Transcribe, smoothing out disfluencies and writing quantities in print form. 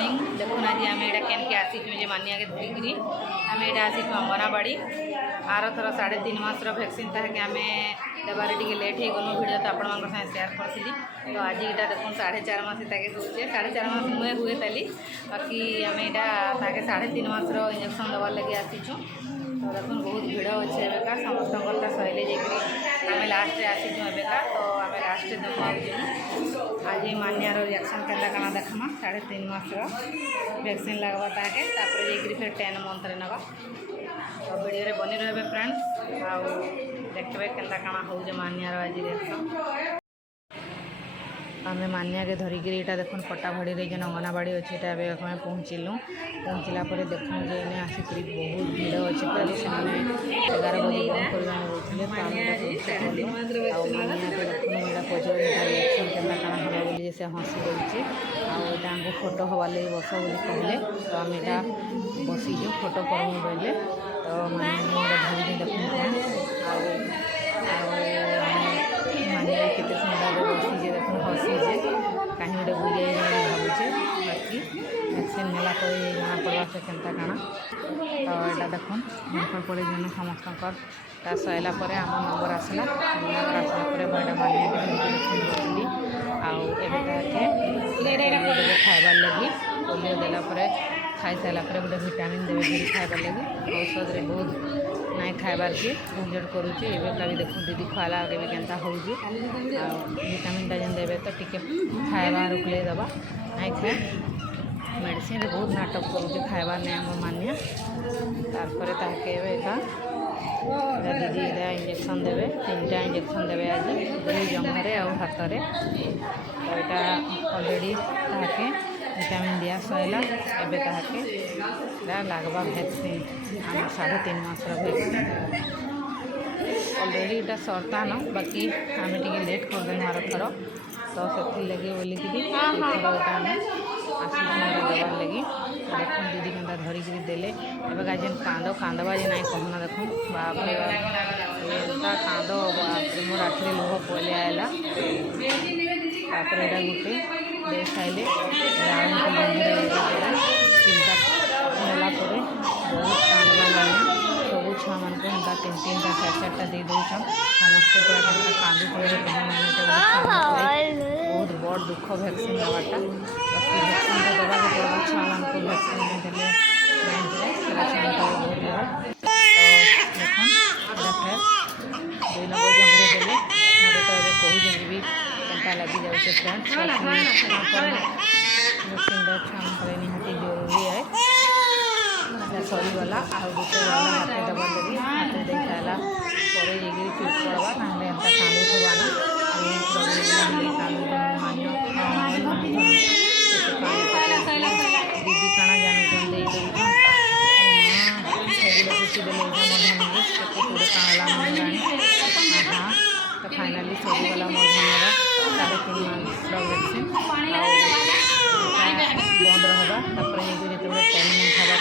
morning देखुन आज आम यहाँ के आसीचु जे मानिया के धरिकी आम यहाँ आसीचु अंगनवाड़ी आर थर 3.5 मास भैक्सीन ताकि आम देवार टे लेट हो गलु भिडियो तो आपण साथ सेयार करी तो आज यहाँ देखुन 4.5 मास ताके दूचे 4.5 मास मुहे हुए ताली बाकी आम यहाँ 3.5 मास इंजेक्शन देवार लगे आसीचु तो देखुन बहुत भिड़ अच्छे एवेका समस्त सैले जाकि आम लास्ट आसीचु एवेका तो आम लास्ट देमु आज मानियार रिएक्शन के काना देखमा 3.5 मास वैक्सीन लगवा ताके तापर जाकि फिर 10 मंथ रे नवा तो वीडियो रे बनी रहे फ्रेंड्स आउ देखबे केनता काना हो जे मानियार आज रिएक्शन आम मानिया के धरिकी यहाँ देखुन पट्टाभड़ी जेन अंगनवाड़ी अच्छे आम पहुँचलु पहुँचला देखुन जे इन्हें आसिक बहुत भिड़ अच्छे पहले से 11 बजे बंद करवा बोलते तो आम मानिया देखुन यहाँ पचर रिएक्शन के काना हवा बोली से हसी देचे आगे फोटो हवा लगे बस बोली कहले तो आम यहाँ बसीजु फोटो करमु बोले तो मानिया धरिकी देखुन मानिया केते सुंदर बसीजे देखुन हसीजे कहीं गोटे बुले भावुचे बाकी वैक्सीन नेला जना पड़ा से केनता काना तो यहाँ देखुन नंबर पड़े जन समस्त सैला आम नंबर आसला नंबर आसला मुझे मानिया के बसली आगे खाइबार लगी पोलियो देला खाई सारा गोटे भिटामिन देवे फिर खाइबार लगी औषध रे बहुत नाई खाइबार की झंझट करुचे एवं भी देखो दीदी खुआला आगे भी केनता हो भिटामिन जेन देवे तो टिके खाइबा रुकले दबा नाई खाए मेडिसिन बहुत नाटक करुचे खाइबार नहीं आम मानिया तारपर ताके दीदी इंजेक्शन देवे 3टा इंजेक्शन देवे आज 2 जंघे आ हाथ में तो यहाँ अलरेडी ताके विटामिन दिया सैला एवं ताके लगवा भैक्सीन आम 3.5 मास भैक्सीन अलरेडी यहाँ सरता न बाकी आम टे लेट करदेनु आर थर तो से लगे बोलिकी थर आम आसबार लगी देखुन दीदी केनता धरिकी देले एवं जेन कांदबा जे नाई कहना देखुन बाप रे बाप कांद मोर आखिरी लुह पले आएला तापर यहाँ गोटे दे साइले चिंता नेला बहुत कांदबा लाइन सब छुआ मान को हमें 3-3टा 4-4टा दे दौन समस्ते पूरा कांदी पड़े बहुत बड़ दुख वैक्सीन देवाटा बाकी वैक्सीन तो देवा पड़ा छुआ मान को वैक्सीन नहीं देले बहुत बड़ा तो देखुन फिर 2 नंबर जंगरे देले मत तो ये कहूँ भी केनता लगी जाऊे फ्रेंड्स वैक्सीन छुआ निहाती जरूरी है सरीगला आ गोटे हाथ देवार लगी हाथ दे सारा पर चुप करवा ना कांदुवा ना दीदी काना जानून दे खुशी दे पूरे काला हाँ तो फाइनाली सरीगला मोर धनर 3.5 मास वैक्सीन बंद रहा जो 10 मंथ हवा